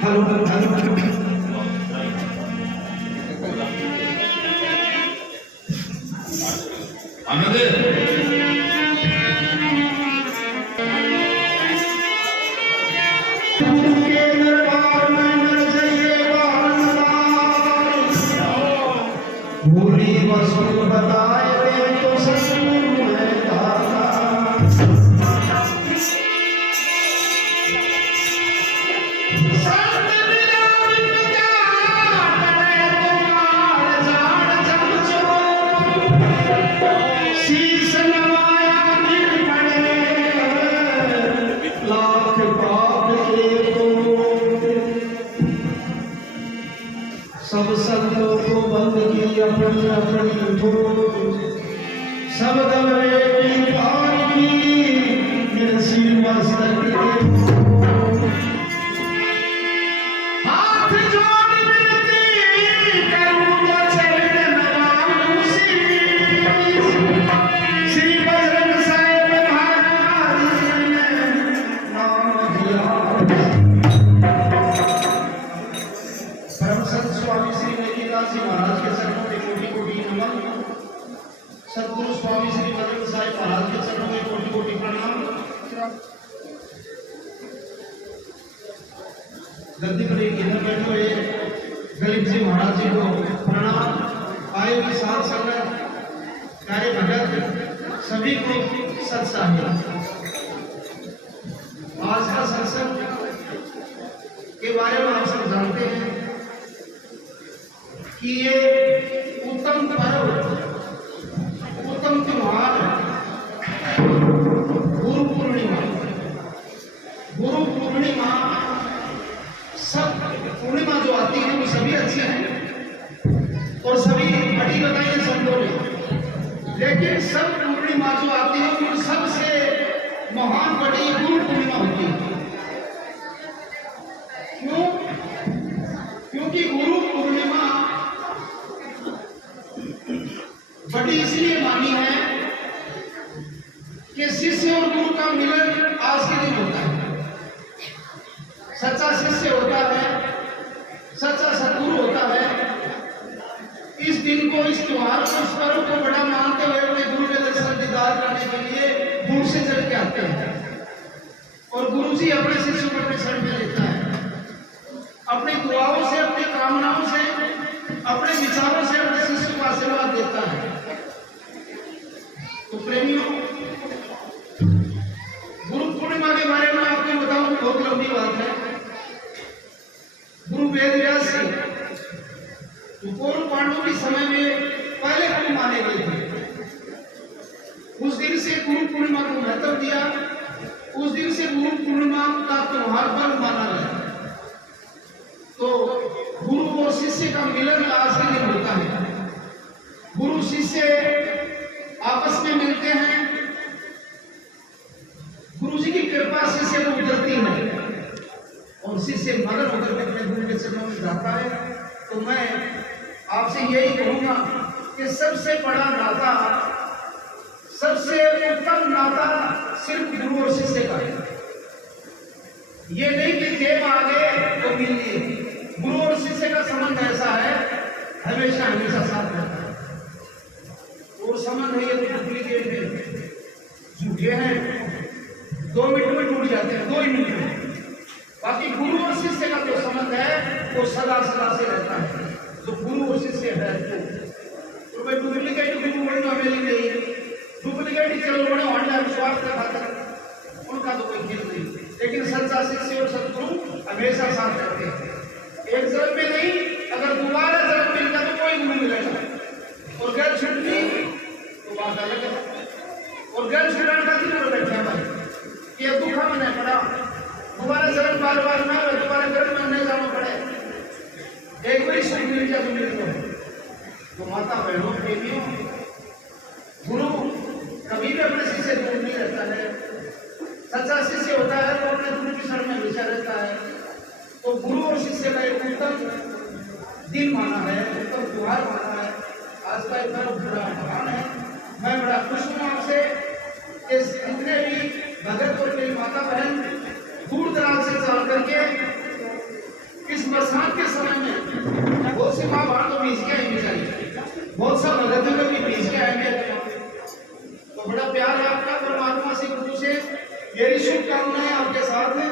Hello hello आनंद भूली वस्तु बताए दे तो ससुर है दाता शीश नवाया गिर पड़े लाख पाप के तो सब संतों को बंद की अपनी अपनी ठोक सब दबे की पार की निर्सी मस्तक के हाथ जोड़ विनती करूं तो चरण नवाऊं श्री बजरंग साहिब महाराज ने नाम दिया। परम संत स्वामी श्री नित्यानंद जी महाराज के चरणों में कोटि कोटि नमन। सद्गुरु स्वामी श्री बजरंग साहिब महाराज के चरणों में कोटि कोटि प्रणाम। गद्दी पर एक इधर बैठे हुए गरीब जी महाराज जी को प्रणाम। आए हुए साथ संगत कार्य भगत सभी को सत्साही। आज का सत्संग के बारे में आप सब जानते हैं कि ये उत्तम पर्व उत्तम त्योहार गुरु पूर्णिमा। गुरु पूर्णिमा सब पूर्णिमा जो आती है वो सभी अच्छी हैं और सभी बड़ी बताई है संतों ने, लेकिन सब पूर्णिमा जो आती है वो सबसे महान बड़ी गुरु पूर्णिमा होती है। क्यों? क्योंकि गुरु पूर्णिमा बड़ी इसलिए मानी है कि शिष्य और गुरु का मिलन आज के दिन होता है। सच्चा शिष्य होता है, सच्चा सद्गुरु होता है। इस दिन को, इस त्योहार को, इस पर्व को बड़ा मानते हुए अपने गुरु के दर्शन दीदार करने के लिए दूर से चल के आते हैं और गुरु जी अपने शिष्य को अपने शरण में लेता है। अपनी दुआओं से, अपनी कामनाओं से, अपने विचारों से अपने शिष्य को आशीर्वाद देता है। तो प्रेमियों, गुरु पूर्णिमा के बारे में आपको बताऊं, बहुत लंबी बात है। गुरु वेद व्यास जी पूर्व पांडवों के समय में पहले गुरु माने गए थे। उस दिन से गुरु पूर्णिमा को महत्व दिया। उस दिन से गुरु पूर्णिमा का त्योहार पर्व माना गया। तो गुरु और शिष्य का मिलन आज के दिन होता है। गुरु शिष्य आपस में मिलते हैं। गुरु जी की कृपा शिष्य को उतरती है और शिष्य मगन होकर के अपने गुरु के चरणों में जाता है। तो मैं आपसे यही कहूंगा कि सबसे बड़ा नाता, सबसे उत्तम नाता सिर्फ गुरु और शिष्य का है। ये नहीं कि देव आगे तो मिल लिए। गुरु और शिष्य का संबंध ऐसा है, हमेशा हमेशा साथ रहता है। और संबंध है ये डुप्लीकेट है, झूठे हैं, 2 मिनट में टूट जाते हैं, 2 ही मिनट में। बाकी गुरु और शिष्य का जो संबंध है वो सदा सदा से रहता है। तो गुरु और शिष्य है तो मैं डुप्लीकेट गुरु बड़ी तो हमें नहीं, डुप्लीकेट चलो बड़े ऑनलाइन विश्वास का खातर उनका तो कोई खेल नहीं। लेकिन सच्चा शिष्य और सद्गुरु हमेशा साथ रहते हैं। एक जन्म में नहीं, अगर दोबारा जन्म मिलता तो कोई गुरु मिलेगा। और गैर छुट्टी तो बात अलग है। और गैर छुट्टान का दिन बैठा भाई ये दुखा में पड़ा, दोबारा जन्म बार बार ना हो, दोबारा गर्म में नहीं जाना पड़े। एक बार सुख मिल जाए तो मिल जाए। तो माता बहनों प्रेमियों, गुरु कभी भी अपने शिष्य दूर नहीं रहता है। सच्चा शिष्य होता है तो अपने गुरु की शरण में हमेशा रहता है। तो गुरु और शिष्य का एक उत्तम दिन माना है, उत्तम त्योहार माना है। आज का एक पर्व बड़ा महान है। मैं बड़ा खुश हूँ आपसे कि जितने भी भगत और मेरी माता बहन दूर दराज से चल करके इस बरसात के समय में बहुत से माँ बाहर तो भीज के आएंगे बेचारी, बहुत सा भगत लोग भी भीज के आएंगे। तो बड़ा प्यार है आपका परमात्मा से, गुरु से मेरी शुभकामनाएं आपके साथ है।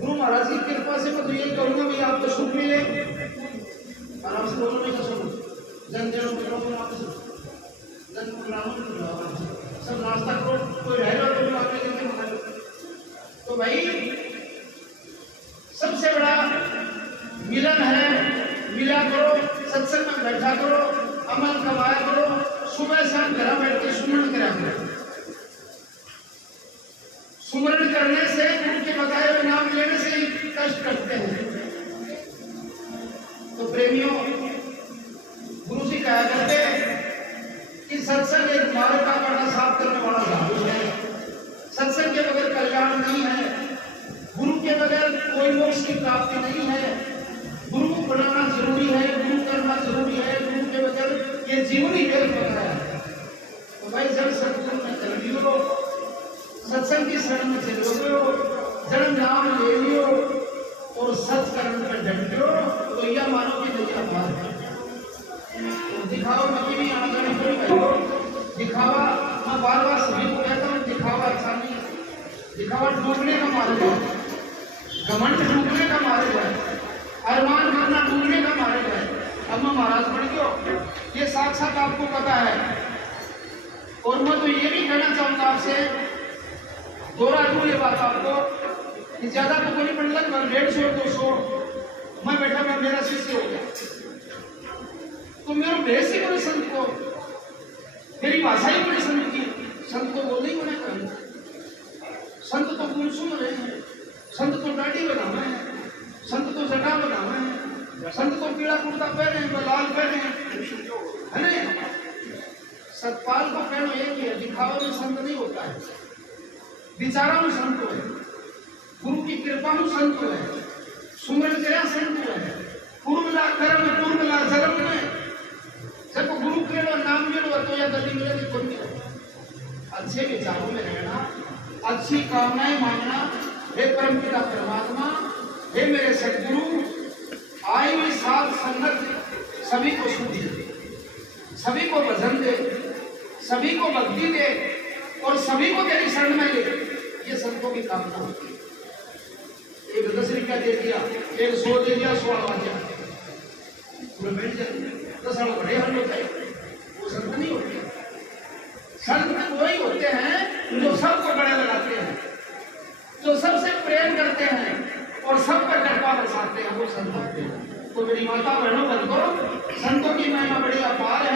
गुरु महाराज की कृपा से मैं तो यही कहूंगा भाई आपको सुख मिले। आराम से बोलो, नहीं तो सुनो जन जन सब नाश्ता करो, कोई रह रहा तो आपने कैसे मंगा। तो भाई सबसे बड़ा मिलन है, मिला करो, सत्संग में बैठा करो, अमल कमाया करो, सुबह शाम घर बैठ के सुमरण करा करो। सुमरण करने से, उनके बताए हुए नाम लेने से ही कष्ट कटते हैं। तो प्रेमियों, गुरु जी कहा करते कि सत्संग एक मार्ग का करना साफ करने वाला झाड़ू है। सत्संग के बगैर कल्याण नहीं है, गुरु के बगैर कोई मोक्ष की प्राप्ति नहीं है। गुरु को बनाना जरूरी है, गुरु करना जरूरी है, गुरु के बगैर ये जीवन ही व्यर्थ होता है। तो भाई जब सत्संग में चल लियो, सत्संग की शरण में चलो हो, जन्म नाम ले लियो और सत्कर्म पर डट लो, तो यह मानो कि नहीं अपराध है। तो दिखावा में भी आना जाने कोई कहो, दिखावा मैं बार बार सभी को कहता हूँ, दिखावा अच्छा नहीं है। दिखावा डूबने का मार्ग है, घमंड डूबने का मार्ग है, अरमान करना डूबने का मार्ग है। अब मैं महाराज पढ़ गयो, ये साक्षात आपको पता है। और मैं तो ये भी कहना चाहूंगा आपसे, दोहरा दूं ये बात आपको कि ज्यादा तो कोई पढ़ लगभग 150-200 मैं बैठा, मैं मेरा शिष्य हो गया। तो मेरा भेष ही बड़े संत को, मेरी भाषा ही बड़ी संत की, संत को बोलने ही मना करूँ। संत तो गुण सुन रहे हैं, संत तो दाढ़ी बनावे हैं, संत तो जटा बनावे हैं, संत तो पीला कुर्ता पहने हैं, लाल पहने है ना। सतपाल को कहना एक ही है, दिखावा में संत नहीं होता है, विचारा में संत है, गुरु की कृपा में संत है, सुमरन करा संत है, पूर्वला कर्म पूर्वला जन्म में जब गुरु के नाम मिलो तो या गली मिले तो मिलो। अच्छे विचारों में रहना, अच्छी कामनाएं मांगना। हे परमपिता परमात्मा, हे मेरे सद्गुरु, आई हुई सात संगत सभी को शुद्धि दे, सभी को भजन दे, सभी को भक्ति दे और सभी को तेरी शरण में ले। ये संतों की कामना होती है। एक 10 रुपया दे दिया, एक 100 दे दिया, 100 आ गया, पूरे बैठ जाए 10 साल बड़े हल होते हैं, वो संत नहीं होते। संत वही होते हैं जो सबको बड़े लगाते हैं, जो सबसे प्रेम करते हैं और सब पर कृपा बरसाते हैं, वो संत होते हैं। तो मेरी माता बहनों बंधुओं, संतों की महिमा बड़ी अपार